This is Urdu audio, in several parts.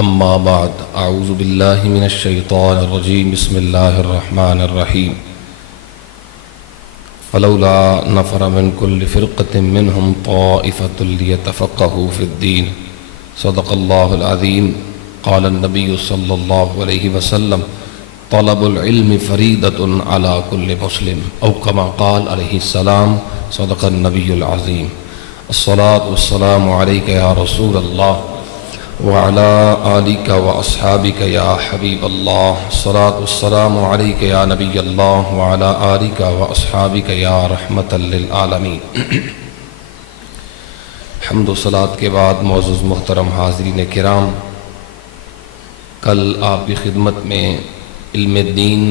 اما بعد اعوذ باللہ من الشیطان الرجیم بسم اللہ الرحمن الرحیم فلولا نفر من كل فرقة منهم طائفة ليتفقهوا في الدين صدق الله العظیم. قال النبی صلی اللہ علیہ وسلم طلب العلم فریضۃ علی کل مسلم او کما قال علیہ السلام صدق النبی العظیم. الصلاۃ والسلام علیک یا رسول اللہ وعلى آلك وأصحابك يا حبيب الله. الصلاة والسلام عليك يا نبي الله وعلى آلك وأصحابك يا رحمة للعالمين. حمد و صلاة کے بعد معزز محترم حاضرین کرام، کل آپ کی خدمت میں علم دین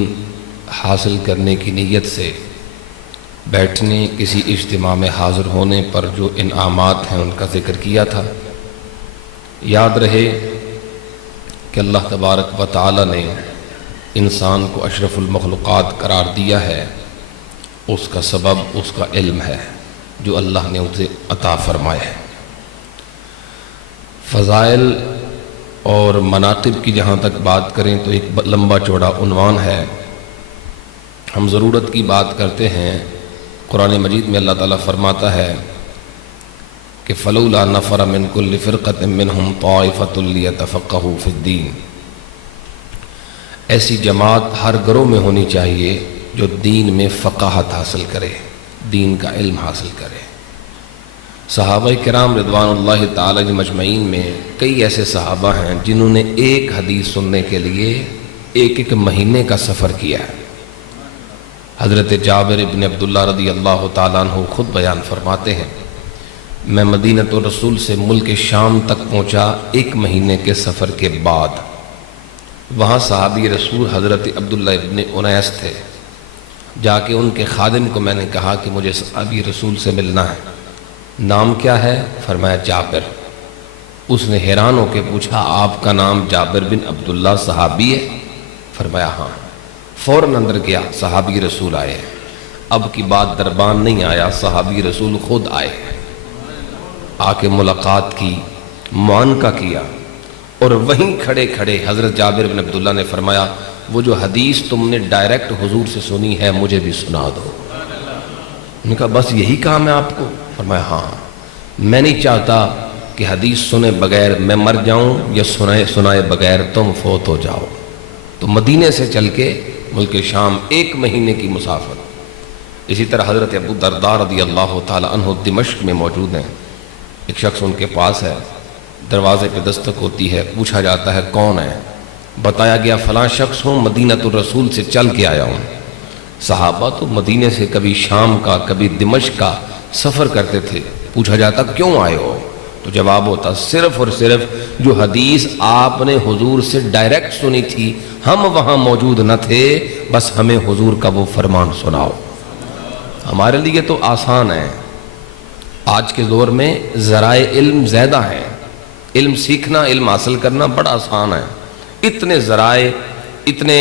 حاصل کرنے کی نیت سے بیٹھنے کسی اجتماع میں حاضر ہونے پر جو انعامات ہیں ان کا ذکر کیا تھا. یاد رہے کہ اللہ تبارک و تعالی نے انسان کو اشرف المخلوقات قرار دیا ہے، اس کا سبب اس کا علم ہے جو اللہ نے اسے عطا فرمایا ہے. فضائل اور مناقب کی جہاں تک بات کریں تو ایک لمبا چوڑا عنوان ہے. ہم ضرورت کی بات کرتے ہیں. قرآن مجید میں اللہ تعالیٰ فرماتا ہے کہ فلولا نفر من كل فرقة منهم طائفة ليتفقهوا في الدين. ایسی جماعت ہر گروہ میں ہونی چاہیے جو دین میں فقاہت حاصل کرے، دین کا علم حاصل کرے. صحابہ کرام رضوان اللہ تعالی مجمعین میں کئی ایسے صحابہ ہیں جنہوں نے ایک حدیث سننے کے لیے ایک مہینے کا سفر کیا ہے. حضرت جابر ابن عبداللہ رضی اللہ تعالیٰ عنہ خود بیان فرماتے ہیں، میں مدینۃ الرسول سے ملک شام تک پہنچا ایک مہینے کے سفر کے بعد. وہاں صحابی رسول حضرت عبداللہ ابن انیس تھے. جا کے ان کے خادم کو میں نے کہا کہ مجھے صحابی رسول سے ملنا ہے. نام کیا ہے؟ فرمایا جابر. اس نے حیران ہو کے پوچھا آپ کا نام جابر بن عبداللہ صحابی ہے؟ فرمایا ہاں. فوراً اندر گیا، صحابی رسول آئے. اب کی بات دربان نہیں آیا، صحابی رسول خود آئے، آ کے ملاقات کی، معانقہ کیا، اور وہیں کھڑے کھڑے حضرت جابر بن عبداللہ نے فرمایا وہ جو حدیث تم نے ڈائریکٹ حضور سے سنی ہے مجھے بھی سنا دو. انہوں نے کہا بس یہی کام ہے آپ کو؟ فرمایا ہاں. میں نہیں چاہتا کہ حدیث سنے بغیر میں مر جاؤں یا سنائے بغیر تم فوت ہو جاؤ. تو مدینے سے چل کے ملک شام ایک مہینے کی مسافت. اسی طرح حضرت ابو درداء رضی اللہ تعالی عنہ دمشق میں موجود ہیں. ایک شخص ان کے پاس ہے، دروازے پہ دستک ہوتی ہے، پوچھا جاتا ہے کون ہے؟ بتایا گیا فلاں شخص ہوں، مدینۃ الرسول سے چل کے آیا ہوں. صحابہ تو مدینے سے کبھی شام کا کبھی دمشق کا سفر کرتے تھے. پوچھا جاتا کیوں آئے ہو؟ تو جواب ہوتا صرف اور صرف جو حدیث آپ نے حضور سے ڈائریکٹ سنی تھی ہم وہاں موجود نہ تھے، بس ہمیں حضور کا وہ فرمان سناؤ. ہمارے لیے تو آسان ہے. آج کے دور میں ذرائع علم زیادہ ہیں. علم سیکھنا، علم حاصل کرنا بڑا آسان ہے. اتنے ذرائع، اتنے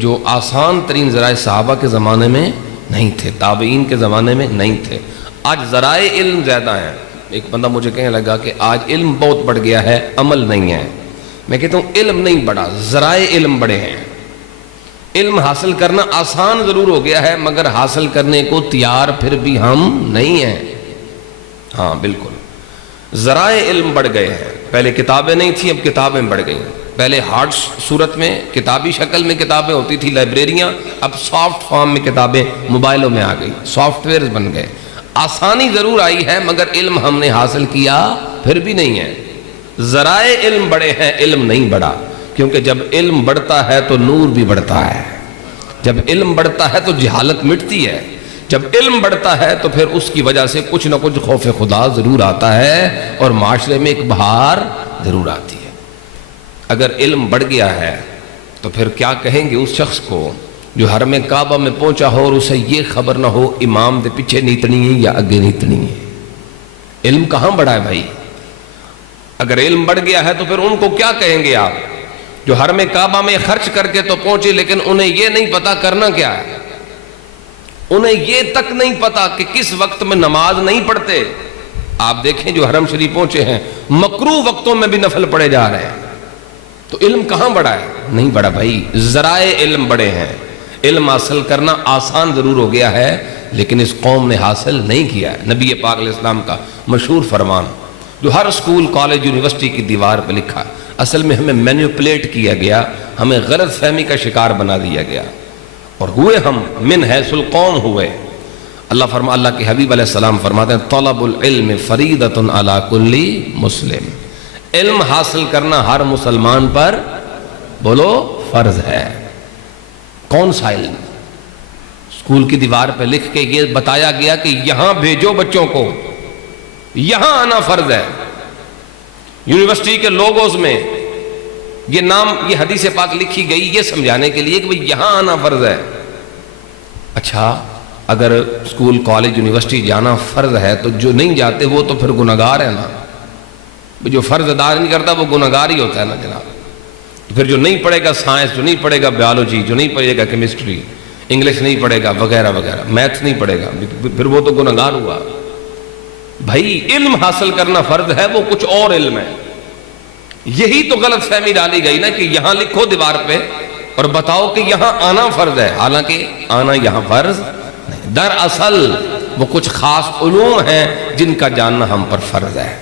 جو آسان ترین ذرائع صحابہ کے زمانے میں نہیں تھے، تابعین کے زمانے میں نہیں تھے. آج ذرائع علم زیادہ ہیں. ایک بندہ مجھے کہنے لگا کہ آج علم بہت بڑھ گیا ہے، عمل نہیں ہے. میں کہتا ہوں علم نہیں بڑھا، ذرائع علم بڑے ہیں. علم حاصل کرنا آسان ضرور ہو گیا ہے مگر حاصل کرنے کو تیار پھر بھی ہم نہیں ہیں. ہاں بالکل ذرائع علم بڑھ گئے ہیں. پہلے کتابیں نہیں تھیں، اب کتابیں بڑھ گئیں. پہلے ہارڈ صورت میں کتابی شکل میں کتابیں ہوتی تھی، لائبریریاں. اب سافٹ فارم میں کتابیں موبائلوں میں آ گئی، سافٹ ویئرز بن گئے. آسانی ضرور آئی ہے مگر علم ہم نے حاصل کیا پھر بھی نہیں ہے. ذرائع علم بڑے ہیں، علم نہیں بڑھا. کیونکہ جب علم بڑھتا ہے تو نور بھی بڑھتا ہے. جب علم بڑھتا ہے تو جہالت مٹتی ہے. جب علم بڑھتا ہے تو پھر اس کی وجہ سے کچھ نہ کچھ خوف خدا ضرور آتا ہے اور معاشرے میں ایک بہار ضرور آتی ہے. اگر علم بڑھ گیا ہے تو پھر کیا کہیں گے اس شخص کو جو حرم کعبہ میں پہنچا ہو اور اسے یہ خبر نہ ہو امام دے پیچھے نیتنی ہے یا اگے نیتنی ہے. علم کہاں بڑھا ہے بھائی؟ اگر علم بڑھ گیا ہے تو پھر ان کو کیا کہیں گے آپ جو حرم کعبہ میں خرچ کر کے تو پہنچے لیکن انہیں یہ نہیں پتا کرنا کیا ہے. انہیں یہ تک نہیں پتا کہ کس وقت میں نماز نہیں پڑھتے. آپ دیکھیں جو حرم شریف پہنچے ہیں مکروہ وقتوں میں بھی نفل پڑھے جا رہے ہیں. تو علم کہاں بڑا ہے؟ نہیں بڑا بھائی، ذرائع علم بڑے ہیں۔ علم حاصل کرنا آسان ضرور ہو گیا ہے، لیکن اس قوم نے حاصل نہیں کیا ہے۔ نبی پاک علیہ السلام کا مشہور فرمان جو ہر اسکول، کالج، یونیورسٹی کی دیوار پہ لکھا، اصل میں ہمیں مینیپولیٹ کیا گیا، ہمیں غلط فہمی کا شکار بنا دیا گیا، اور ہوئے ہم من حیث القوم ہوئے۔ اللہ کے حبیب علیہ السلام فرماتے ہیں طلب العلم فریضۃ علی کل مسلم، علم حاصل کرنا ہر مسلمان پر بولو فرض ہے۔ کون سا علم؟ اسکول کی دیوار پہ لکھ کے یہ بتایا گیا کہ یہاں بھیجو بچوں کو، یہاں آنا فرض ہے۔ یونیورسٹی کے لوگوز میں یہ نام، یہ حدیث پاک لکھی گئی یہ سمجھانے کے لیے کہ بھئی یہاں آنا فرض ہے۔ اچھا، اگر اسکول، کالج، یونیورسٹی جانا فرض ہے تو جو نہیں جاتے وہ تو پھر گناہگار ہے نا۔ جو فرض ادا نہیں کرتا وہ گناہگار ہی ہوتا ہے نا جناب۔ پھر جو نہیں پڑھے گا سائنس، جو نہیں پڑھے گا بیالوجی، جو نہیں پڑھے گا کیمسٹری، انگلش نہیں پڑھے گا وغیرہ وغیرہ، میتھس نہیں پڑھے گا، پھر وہ تو گناہگار ہوا۔ بھائی علم حاصل کرنا فرض ہے، وہ کچھ اور علم ہے۔ یہی تو غلط فہمی ڈالی گئی نا کہ یہاں لکھو دیوار پہ اور بتاؤ کہ یہاں آنا فرض ہے، حالانکہ آنا یہاں فرض نہیں۔ دراصل وہ کچھ خاص علوم ہیں جن کا جاننا ہم پر فرض ہے۔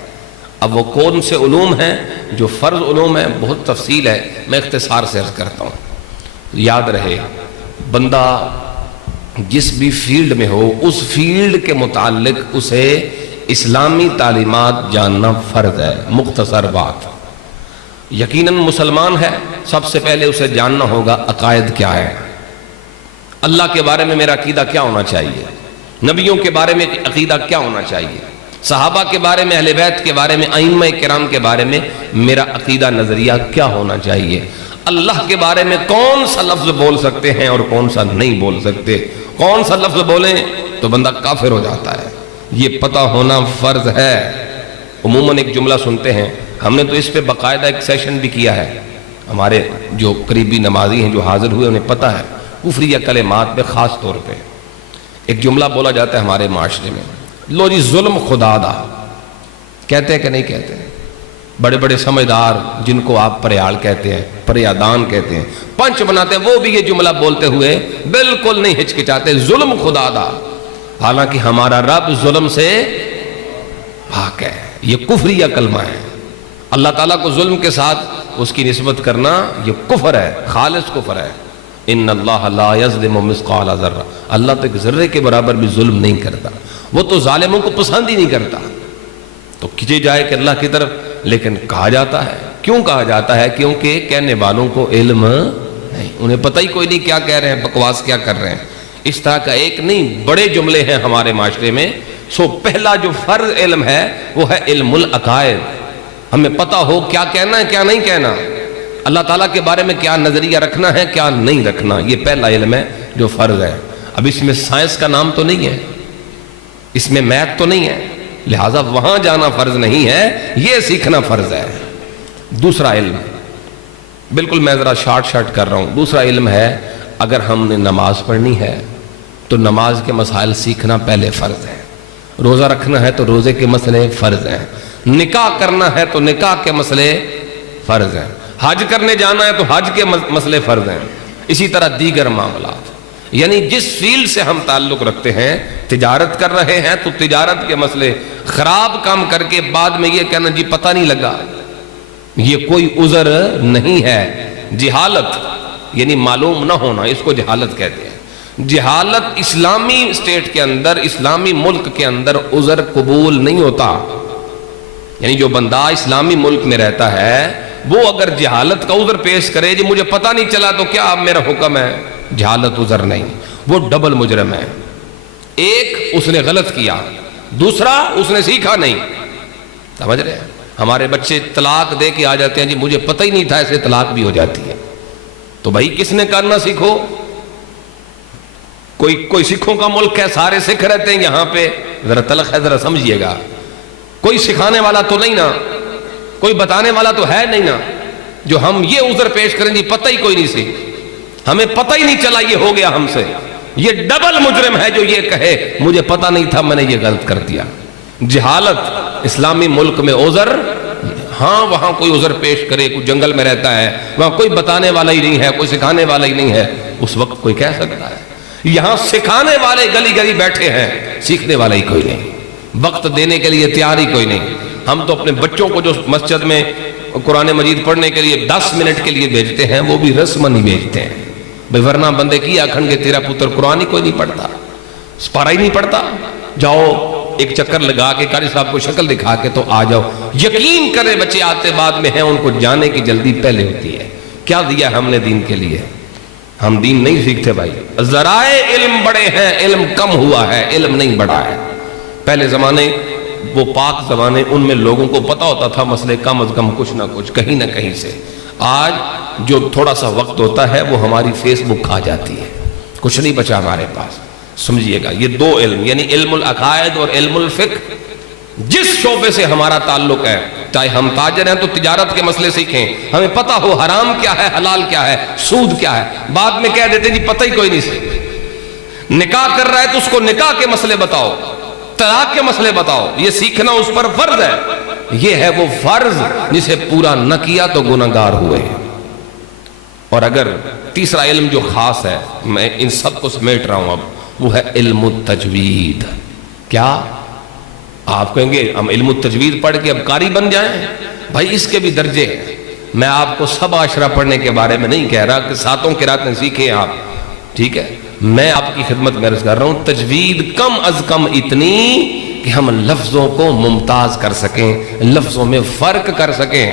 اب وہ کون سے علوم ہیں جو فرض علوم ہیں؟ بہت تفصیل ہے، میں اختصار سے عرض کرتا ہوں۔ یاد رہے، بندہ جس بھی فیلڈ میں ہو اس فیلڈ کے متعلق اسے اسلامی تعلیمات جاننا فرض ہے۔ مختصر بات، یقیناً مسلمان ہے، سب سے پہلے اسے جاننا ہوگا عقائد کیا ہے، اللہ کے بارے میں میرا عقیدہ کیا ہونا چاہیے، نبیوں کے بارے میں عقیدہ کیا ہونا چاہیے، صحابہ کے بارے میں، اہل بیت کے بارے میں، ائمہ کرام کے بارے میں میرا عقیدہ نظریہ کیا ہونا چاہیے، اللہ کے بارے میں کون سا لفظ بول سکتے ہیں اور کون سا نہیں بول سکتے، کون سا لفظ بولیں تو بندہ کافر ہو جاتا ہے، یہ پتہ ہونا فرض ہے۔ عموماً ایک جملہ سنتے ہیں، ہم نے تو اس پہ باقاعدہ ایک سیشن بھی کیا ہے، ہمارے جو قریبی نمازی ہیں جو حاضر ہوئے انہیں پتہ ہے، کفریہ کلمات پہ خاص طور پہ ایک جملہ بولا جاتا ہے ہمارے معاشرے میں، لو جی ظلم خدا دا، کہتے ہیں کہ نہیں کہتے ہیں؟ بڑے بڑے سمجھدار جن کو آپ پریال کہتے ہیں، پریادان کہتے ہیں، پنچ بناتے ہیں، وہ بھی یہ جملہ بولتے ہوئے بالکل نہیں ہچکچاتے، ظلم خدا دا، حالانکہ ہمارا رب ظلم سے پاک ہے۔ یہ کفریہ کلمہ ہے، اللہ تعالیٰ کو ظلم کے ساتھ اس کی نسبت کرنا یہ کفر ہے، خالص کفر ہے۔ ان اللہ لا یظلم مثقال ذرہ، اللہ تو ایک ذرے کے برابر بھی ظلم نہیں کرتا، وہ تو ظالموں کو پسند ہی نہیں کرتا، تو کھینچے جائے کہ اللہ کی طرف، لیکن کہا جاتا ہے، کیوں کہا جاتا ہے؟ کیونکہ کہنے والوں کو علم نہیں، انہیں پتہ ہی کوئی نہیں کیا کہہ رہے ہیں، بکواس کیا کر رہے ہیں۔ اس طرح کا ایک نہیں بڑے جملے ہیں ہمارے معاشرے میں۔ سو پہلا جو فرض علم ہے وہ ہے علم العقائد، ہمیں پتہ ہو کیا کہنا ہے کیا نہیں کہنا، اللہ تعالیٰ کے بارے میں کیا نظریہ رکھنا ہے کیا نہیں رکھنا، یہ پہلا علم ہے جو فرض ہے۔ اب اس میں سائنس کا نام تو نہیں ہے، اس میں میتھ تو نہیں ہے، لہٰذا وہاں جانا فرض نہیں ہے، یہ سیکھنا فرض ہے۔ دوسرا علم، بالکل میں ذرا شارٹ کر رہا ہوں، دوسرا علم ہے اگر ہم نے نماز پڑھنی ہے تو نماز کے مسائل سیکھنا پہلے فرض ہے، روزہ رکھنا ہے تو روزے کے مسئلے فرض ہیں، نکاح کرنا ہے تو نکاح کے مسئلے فرض ہیں، حج کرنے جانا ہے تو حج کے مسئلے فرض ہیں، اسی طرح دیگر معاملات۔ یعنی جس فیلڈ سے ہم تعلق رکھتے ہیں، تجارت کر رہے ہیں تو تجارت کے مسئلے، خراب کام کر کے بعد میں یہ کہنا جی پتہ نہیں لگا، یہ کوئی عذر نہیں ہے۔ جہالت یعنی معلوم نہ ہونا، اس کو جہالت کہتے ہیں۔ جہالت اسلامی اسٹیٹ کے اندر، اسلامی ملک کے اندر عذر قبول نہیں ہوتا، یعنی جو بندہ اسلامی ملک میں رہتا ہے وہ اگر جہالت کا عذر پیش کرے جی مجھے پتہ نہیں چلا تو کیا اب میرا حکم ہے، جہالت عذر نہیں، وہ ڈبل مجرم ہے۔ ایک اس نے غلط کیا، دوسرا اس نے سیکھا نہیں، سمجھ رہے ہیں؟ ہمارے بچے طلاق دے کے آ جاتے ہیں جی مجھے پتہ ہی نہیں تھا ایسے طلاق بھی ہو جاتی ہے، تو بھائی کس نے کرنا سیکھو، کوئی سکھوں کا ملک ہے، سارے سکھ رہتے ہیں یہاں پہ، ذرا تلخ ہے ذرا سمجھیے گا، کوئی سکھانے والا تو نہیں نا، کوئی بتانے والا تو ہے نہیں نا، جو ہم یہ عذر پیش کریں جی پتہ ہی کوئی نہیں سی، ہمیں پتہ ہی نہیں چلا یہ ہو گیا ہم سے، یہ ڈبل مجرم ہے جو یہ کہے مجھے پتہ نہیں تھا میں نے یہ غلط کر دیا۔ جہالت اسلامی ملک میں عذر، ہاں وہاں کوئی عذر پیش کرے، کوئی جنگل میں رہتا ہے، وہاں کوئی بتانے والا ہی نہیں ہے، کوئی سکھانے والا ہی نہیں ہے، اس وقت کوئی کہہ سکتا ہے؟ یہاں سکھانے والے گلی گلی بیٹھے ہیں، سیکھنے والا ہی کوئی نہیں، وقت دینے کے لیے تیار ہی کوئی نہیں۔ ہم تو اپنے بچوں کو جو مسجد میں قرآن مجید پڑھنے کے لیے 10 منٹ کے لیے بھیجتے ہیں، وہ بھی رسمن ہی بھیجتے ہیں بھئی، ورنہ بندے کی آکھن گے تیرا پتر قرآن ہی کوئی نہیں پڑھتا، سپارہ ہی نہیں پڑھتا، جاؤ ایک چکر لگا کے قاری صاحب کو شکل دکھا کے تو آ جاؤ۔ یقین کرے بچے آتے بعد میں ہیں، ان کو جانے کی جلدی پہلے ہوتی ہے۔ کیا دیا ہم نے دین کے لیے؟ ہم دین نہیں سیکھتے بھائی، ذرائع علم بڑے ہیں، علم کم ہوا ہے، علم نہیں بڑھا ہے۔ پہلے زمانے وہ پاک زمانے، ان میں لوگوں کو پتا ہوتا تھا مسئلے کم از کم کچھ نہ کچھ کہیں نہ کہیں سے۔ آج جو تھوڑا سا وقت ہوتا ہے وہ ہماری فیس بک کھا جاتی ہے، کچھ نہیں بچا ہمارے پاس۔ سمجھئے گا یہ دو علم، یعنی علم العقائد اور علم الفقہ، جس شعبے سے ہمارا تعلق ہے، چاہے ہم تاجر ہیں تو تجارت کے مسئلے سیکھیں، ہمیں پتہ ہو حرام کیا ہے، حلال کیا ہے، سود کیا ہے۔ بعد میں کہہ دیتے ہیں جی پتہ ہی کوئی نہیں سے، نکاح کر رہا ہے تو اس کو نکاح کے مسئلے بتاؤ، طلاق کے مسئلے بتاؤ، یہ سیکھنا اس پر فرض ہے۔ یہ ہے وہ فرض جسے پورا نہ کیا تو گناہگار ہوئے۔ اور اگر تیسرا علم جو خاص ہے، میں ان سب کو سمیٹ رہا ہوں اب، وہ ہے علم التجوید۔ کیا آپ کہیں گے ہم علم التجوید پڑھ کے اب قاری بن جائیں؟ بھائی اس کے بھی درجے ہیں۔ میں آپ کو سبع عشرہ پڑھنے کے بارے میں نہیں کہہ رہا کہ 7 قراتیں سیکھیں آپ، ٹھیک ہے؟ میں آپ کی خدمت میں عرض کر رہا ہوں تجوید کم از کم اتنی کہ ہم لفظوں کو ممتاز کر سکیں، لفظوں میں فرق کر سکیں۔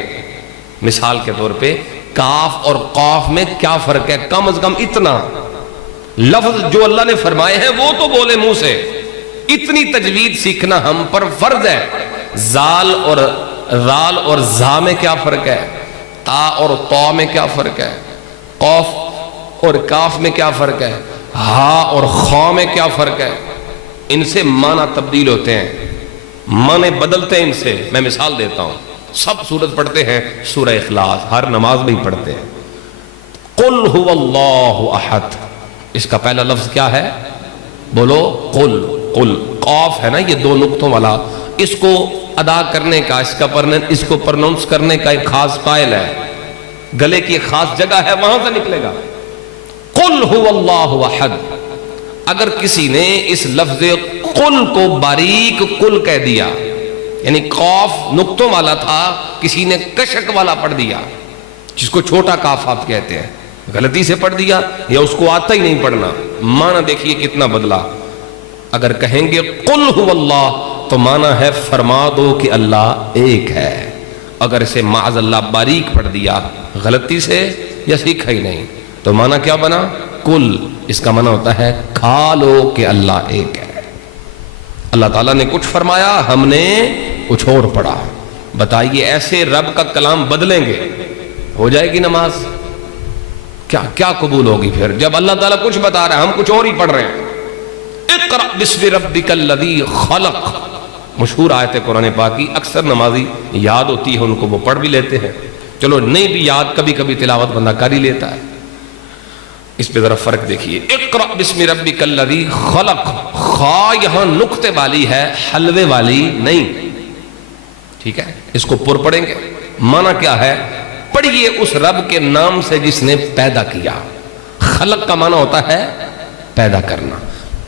مثال کے طور پہ کاف اور قاف میں کیا فرق ہے؟ کم از کم اتنا، لفظ جو اللہ نے فرمائے ہیں وہ تو بولے منہ سے، اتنی تجوید سیکھنا ہم پر فرض ہے۔ زال اور رال اور زا میں کیا فرق ہے؟ تا اور طا میں کیا فرق ہے؟ قاف اور کاف میں کیا فرق ہے؟ ہا اور خا میں کیا فرق ہے؟ ان سے معنی تبدیل ہوتے ہیں، معنی بدلتے ہیں ان سے۔ میں مثال دیتا ہوں، سب سورت پڑھتے ہیں سورہ اخلاص، ہر نماز میں ہی پڑھتے ہیں۔ قل هو اللہ احد، اس کا پہلا لفظ کیا ہے؟ بولو قل۔ قل قاف ہے نا یہ 2 نقطوں والا، اس کو ادا کرنے کا، اس کو پرنونس کرنے کا ایک خاص قائل ہے، گلے کی ایک خاص جگہ ہے، وہاں سے نکلے گا۔ قل هو اللہ احد، اگر کسی نے اس لفظ قل کو باریک قل کہہ دیا، یعنی قاف نقطوں والا تھا، کسی نے کشک والا پڑھ دیا، جس کو چھوٹا کاف آپ کہتے ہیں، غلطی سے پڑھ دیا یا اس کو آتا ہی نہیں پڑھنا، معنی دیکھیے کتنا بدلا۔ اگر کہیں گے قل هو اللہ تو معنی ہے فرما دو کہ اللہ ایک ہے۔ اگر اسے معاذ اللہ باریک پڑھ دیا غلطی سے یا سیکھا ہی نہیں تو معنی کیا بنا؟ کل، اس کا معنی ہوتا ہے کھا لو کہ اللہ ایک ہے۔ اللہ تعالیٰ نے کچھ فرمایا، ہم نے کچھ اور پڑھا۔ بتائیے ایسے رب کا کلام بدلیں گے، ہو جائے گی نماز؟ کیا قبول ہوگی پھر جب اللہ تعالیٰ کچھ بتا رہا ہے، ہم کچھ اور ہی پڑھ رہے ہیں۔ اقرأ بسم ربک الذی خلق، مشہور آیت ہے قرآن پاک کی، اکثر نمازی یاد ہوتی ہے ان کو، وہ پڑھ بھی لیتے ہیں، چلو نہیں بھی یاد کبھی کبھی تلاوت بندہ کر ہی لیتا ہے۔ اس پہ ذرا فرق دیکھیے، اقرأ بسم ربک الذی خلق، خا یہاں نقطے والی ہے، حلوے والی نہیں، ٹھیک ہے؟ اس کو پر پڑھیں گے، معنی کیا ہے؟ پڑھیے اس رب کے نام سے جس نے پیدا کیا۔ خلق کا معنی ہوتا ہے پیدا کرنا،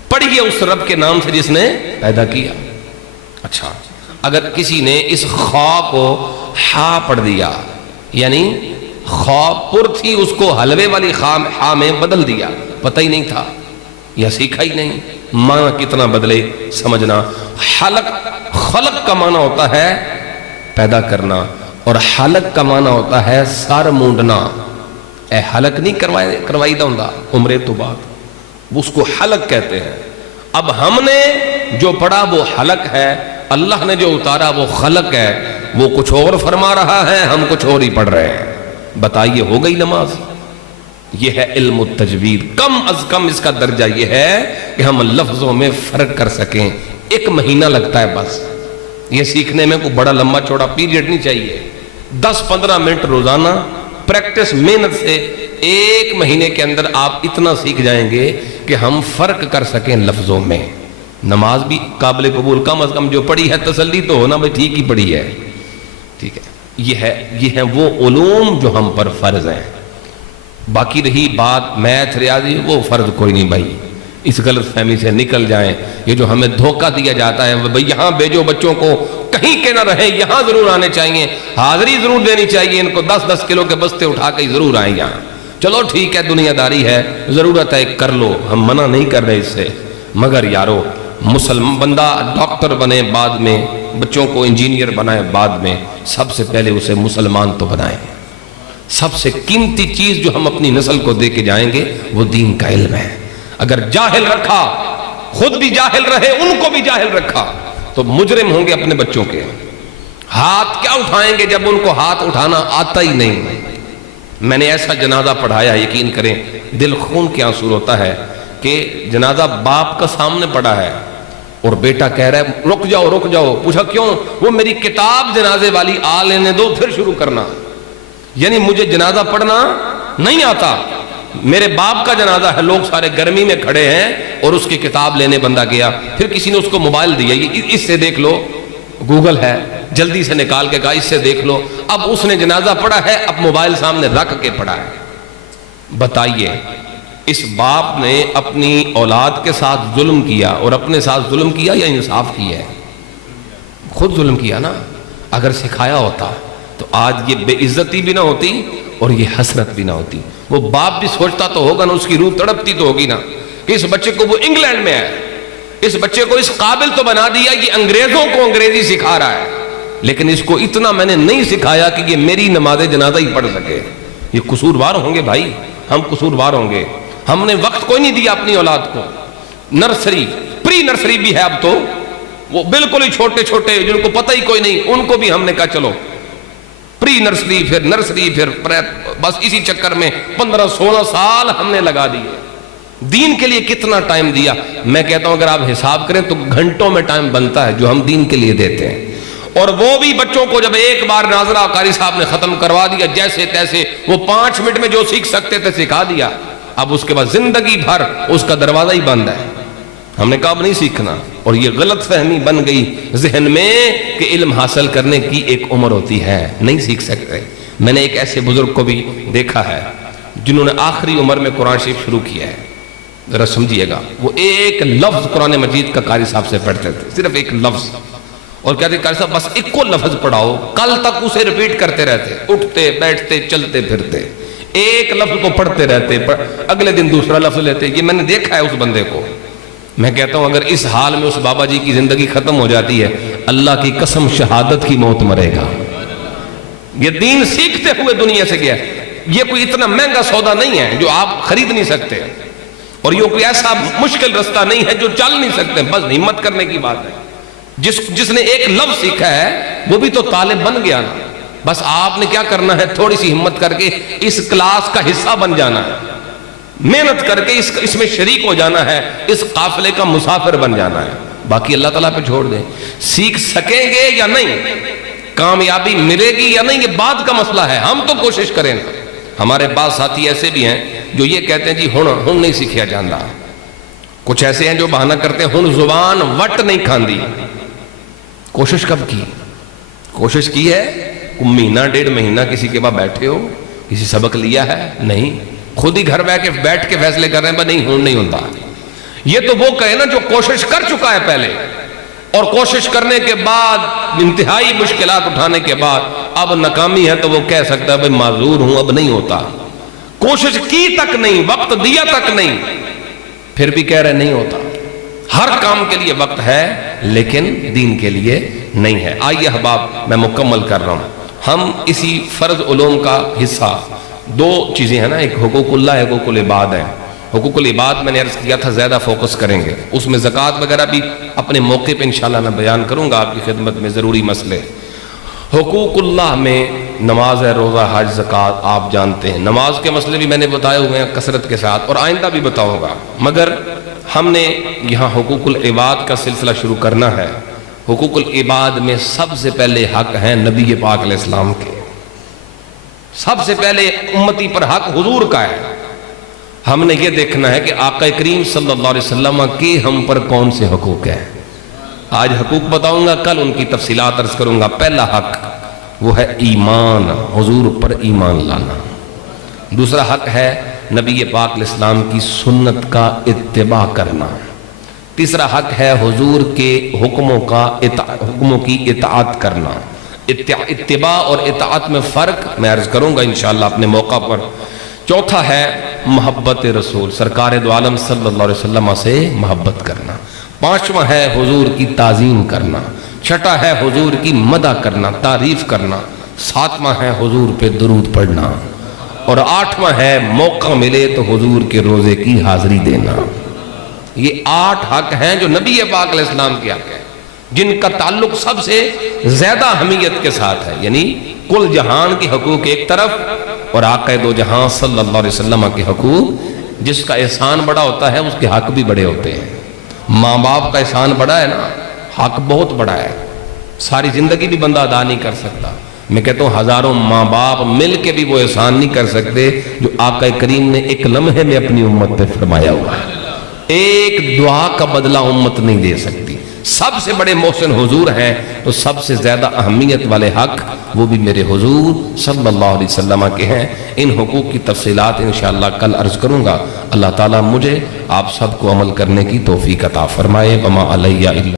پڑھیے اس رب کے نام سے جس نے پیدا کیا۔ اچھا، اگر کسی نے اس خا کو ہا پڑھ دیا، یعنی خا پر تھی اس کو حلوے والی ہا میں بدل دیا، پتہ ہی نہیں تھا یا سیکھا ہی نہیں، معنی کتنا بدلے سمجھنا۔ خلق کا معنی ہوتا ہے پیدا کرنا، اور حلق کا معنی ہوتا ہے سر مونڈنا۔ اے حلق نہیں کروائی دا ہوندا عمرے تو بعد، اس کو حلق کہتے ہیں۔ اب ہم نے جو پڑھا وہ حلق ہے، اللہ نے جو اتارا وہ خلق ہے، وہ کچھ اور فرما رہا ہے، ہم کچھ اور ہی پڑھ رہے ہیں۔ بتائیے ہو گئی نماز؟ یہ ہے علم التجوید۔ کم از کم اس کا درجہ یہ ہے کہ ہم لفظوں میں فرق کر سکیں۔ 1 مہینہ لگتا ہے بس، یہ سیکھنے میں کوئی بڑا لمبا چوڑا پیریڈ نہیں چاہیے، 10-15 منٹ روزانہ پریکٹس، محنت سے 1 مہینے کے اندر آپ اتنا سیکھ جائیں گے کہ ہم فرق کر سکیں لفظوں میں۔ نماز بھی قابل قبول، کم از کم جو پڑھی ہے تسلی تو ہونا بھائی ٹھیک ہی پڑھی ہے، ٹھیک ہے؟ یہ ہیں وہ علوم جو ہم پر فرض ہیں. باقی رہی بات میتھ ریاضی، وہ فرض کوئی نہیں بھائی، اس غلط فہمی سے نکل جائیں. یہ جو ہمیں دھوکہ دیا جاتا ہے بھائی یہاں بھیجو بچوں کو، کہیں کے نہ رہیں، یہاں ضرور آنے چاہیے، حاضری ضرور دینی چاہیے، ان کو 10-10 کلو کے بستے اٹھا کے ضرور آئیں یہاں. چلو ٹھیک ہے، دنیا داری ہے، ضرورت ہے کر لو، ہم منع نہیں کر رہے اس سے. مگر یارو مسلمان بندہ ڈاکٹر بنے بعد میں، بچوں کو انجینئر بنائے بعد میں، سب سے پہلے اسے مسلمان تو بنائیں. سب سے قیمتی چیز جو ہم اپنی نسل کو دے کے جائیں گے وہ دین کا علم ہے. اگر جاہل رکھا، خود بھی جاہل رہے، ان کو بھی جاہل رکھا، تو مجرم ہوں گے اپنے بچوں کے. ہاتھ کیا اٹھائیں گے جب ان کو ہاتھ اٹھانا آتا ہی نہیں. میں نے ایسا جنازہ پڑھایا، یقین کریں دل خون کے آنسو ہوتا ہے کہ جنازہ باپ کا سامنے پڑا ہے اور بیٹا کہہ رہا ہے رک جاؤ رک جاؤ. پوچھا کیوں؟ وہ میری کتاب جنازے والی آ لینے دو پھر شروع کرنا. یعنی مجھے جنازہ پڑھنا نہیں آتا، میرے باپ کا جنازہ ہے، لوگ سارے گرمی میں کھڑے ہیں اور اس کی کتاب لینے بندہ گیا. پھر کسی نے اس کو موبائل دیا، اس سے دیکھ لو، گوگل ہے، جلدی سے نکال کے کہا اس سے دیکھ لو. اب اس نے جنازہ پڑھا ہے، اب موبائل سامنے رکھ کے پڑھا ہے. بتائیے اس باپ نے اپنی اولاد کے ساتھ ظلم کیا اور اپنے ساتھ ظلم کیا یا انصاف کیا ہے؟ خود ظلم کیا نا. اگر سکھایا ہوتا تو آج یہ بے عزتی بھی نہ ہوتی اور یہ حسرت بھی نہ ہوتی. وہ باپ بھی سوچتا تو ہوگا نا، اس کی روح تڑپتی تو ہوگی نا کہ اس بچے کو وہ انگلینڈ میں ہے، اس بچے کو اس قابل تو بنا دیا، یہ انگریزوں کو انگریزی سکھا رہا ہے، لیکن اس کو اتنا میں نے نہیں سکھایا کہ یہ میری نماز جنازہ ہی پڑھ سکے. یہ قصوروار ہوں گے بھائی، ہم قصوروار ہوں گے. ہم نے وقت کوئی نہیں دیا اپنی اولاد کو. نرسری، پری نرسری بھی ہے اب تو، وہ بالکل ہی چھوٹے چھوٹے جن کو پتہ ہی کوئی نہیں، ان کو بھی ہم نے کہا چلو پری نرسری، پھر نرسری، پھر بس اسی چکر میں 15-16 سال ہم نے لگا دیے. دین کے لیے کتنا ٹائم دیا؟ میں کہتا ہوں اگر آپ حساب کریں تو گھنٹوں میں ٹائم بنتا ہے جو ہم دین کے لیے دیتے ہیں. اور وہ بھی بچوں کو جب ایک بار ناظرہ قاری صاحب نے ختم کروا دیا جیسے تیسے، وہ 5 منٹ میں جو سیکھ سکتے تھے سکھا دیا. اب اس کے بعد زندگی بھر اس کا دروازہ ہی بند ہے. ہم نے کہا اب نہیں سیکھنا. اور یہ غلط فہمی بن گئی ذہن میں کہ علم حاصل کرنے کی ایک عمر ہوتی ہے، نہیں سیکھ سکتے. میں نے ایک ایسے بزرگ کو بھی دیکھا ہے جنہوں نے آخری عمر میں قرآن شریف شروع کیا ہے. ذرا سمجھیے گا، وہ ایک لفظ قرآن مجید کا قاری صاحب سے پڑھتے تھے، صرف ایک لفظ، اور کہتے قاری صاحب بس ایک کو لفظ پڑھاؤ، کل تک اسے ریپیٹ کرتے رہتے، اٹھتے بیٹھتے چلتے پھرتے ایک لفظ کو پڑھتے رہتے، اگلے دن دوسرا لفظ لیتے. یہ میں نے دیکھا ہے اس بندے کو. میں کہتا ہوں اگر اس حال میں اس بابا جی کی زندگی ختم ہو جاتی ہے، اللہ کی قسم شہادت کی موت مرے گا. یہ دین سیکھتے ہوئے دنیا سے گیا. یہ کوئی اتنا مہنگا سودا نہیں ہے جو آپ خرید نہیں سکتے، اور یہ کوئی ایسا مشکل رستہ نہیں ہے جو چل نہیں سکتے. بس ہمت کرنے کی بات ہے. جس نے ایک لفظ سیکھا ہے وہ بھی تو طالب بن گیا نا. بس آپ نے کیا کرنا ہے، تھوڑی سی ہمت کر کے اس کلاس کا حصہ بن جانا ہے، محنت کر کے اس میں شریک ہو جانا ہے، اس قافلے کا مسافر بن جانا ہے. باقی اللہ تعالیٰ پہ چھوڑ دیں. سیکھ سکیں گے یا نہیں، کامیابی ملے گی یا نہیں، یہ بات کا مسئلہ ہے. ہم تو کوشش کریں. ہمارے پاس ساتھی ایسے بھی ہیں جو یہ کہتے ہیں جی ہن نہیں سیکھیا جاندہ. کچھ ایسے ہیں جو بہانہ کرتے ہیں ہن زبان وٹ نہیں کھاندی. کوشش کب کی؟ کوشش کی ہے مہینہ 1.5 مہینہ کسی کے بعد بیٹھے ہو، کسی سبق لیا ہے؟ نہیں. خود ہی گھر بیٹھ کے فیصلے کر رہے ہیں نہیں ہوتا. یہ تو وہ کہے نا جو کوشش کر چکا ہے پہلے، اور کوشش کرنے کے بعد انتہائی مشکلات اٹھانے کے بعد اب ناکامی ہے تو وہ کہہ سکتا ہے بھائی معذور ہوں اب نہیں ہوتا. کوشش کی تک نہیں، وقت دیا تک نہیں، پھر بھی کہہ رہے نہیں ہوتا. ہر کام کے لیے وقت ہے لیکن دین کے لیے نہیں ہے. آئیے احباب میں مکمل کر رہا ہوں. ہم اسی فرض علوم کا حصہ 2 چیزیں ہیں نا، ایک حقوق اللہ ہے، حقوق العباد ہے. حقوق العباد میں نے عرض کیا تھا زیادہ فوکس کریں گے، اس میں زکوٰۃ وغیرہ بھی اپنے موقع پہ انشاءاللہ میں بیان کروں گا آپ کی خدمت میں، ضروری مسئلے. حقوق اللہ میں نماز ہے، روزہ، حج، زکوٰۃ آپ جانتے ہیں. نماز کے مسئلے بھی میں نے بتائے ہوئے ہیں کثرت کے ساتھ اور آئندہ بھی بتاؤں گا. مگر ہم نے یہاں حقوق العباد کا سلسلہ شروع کرنا ہے. حقوق العباد میں سب سے پہلے حق ہیں نبی پاک علیہ السلام کے. سب سے پہلے امتی پر حق حضور کا ہے. ہم نے یہ دیکھنا ہے کہ آقا کریم صلی اللہ علیہ وسلم کے ہم پر کون سے حقوق ہیں. آج حقوق بتاؤں گا، کل ان کی تفصیلات عرض کروں گا. پہلا حق وہ ہے ایمان، حضور پر ایمان لانا۔ دوسرا حق ہے نبی پاک علیہ السلام کی سنت کا اتباع کرنا۔ تیسرا حق ہے حضور کے حکموں کی اطاعت کرنا۔ اتباع اور اطاعت میں فرق میں عرض کروں گا انشاءاللہ اپنے موقع پر۔ چوتھا ہے محبت رسول، سرکار دو عالم صلی اللہ علیہ وسلم سے محبت کرنا۔ پانچواں ہے حضور کی تعظیم کرنا۔ چھٹا ہے حضور کی مدح کرنا، تعریف کرنا۔ ساتواں ہے حضور پہ درود پڑھنا، اور آٹھواں ہے موقع ملے تو حضور کے روزے کی حاضری دینا۔ یہ 8 حق ہیں جو نبی پاک علیہ السلام کے حق ہیں، جن کا تعلق سب سے زیادہ اہمیت کے ساتھ ہے، یعنی کل جہان کے حقوق ایک طرف اور آقا دو جہاں صلی اللہ علیہ وسلم کے حقوق۔ جس کا احسان بڑا ہوتا ہے اس کے حق بھی بڑے ہوتے ہیں۔ ماں باپ کا احسان بڑا ہے نا، حق بہت بڑا ہے، ساری زندگی بھی بندہ ادا نہیں کر سکتا۔ میں کہتا ہوں ہزاروں ماں باپ مل کے بھی وہ احسان نہیں کر سکتے جو آقا کریم نے ایک لمحے میں اپنی امت پہ فرمایا ہوا ہے۔ ایک دعا کا بدلہ امت نہیں دے سکتی۔ سب سے بڑے محسن حضور ہیں، تو سب سے زیادہ اہمیت والے حق وہ بھی میرے حضور صلی اللہ علیہ وسلم کے ہیں۔ ان حقوق کی تفصیلات انشاءاللہ کل عرض کروں گا۔ اللہ تعالیٰ مجھے آپ سب کو عمل کرنے کی توفیق عطا فرمائے۔ وما علیہ الا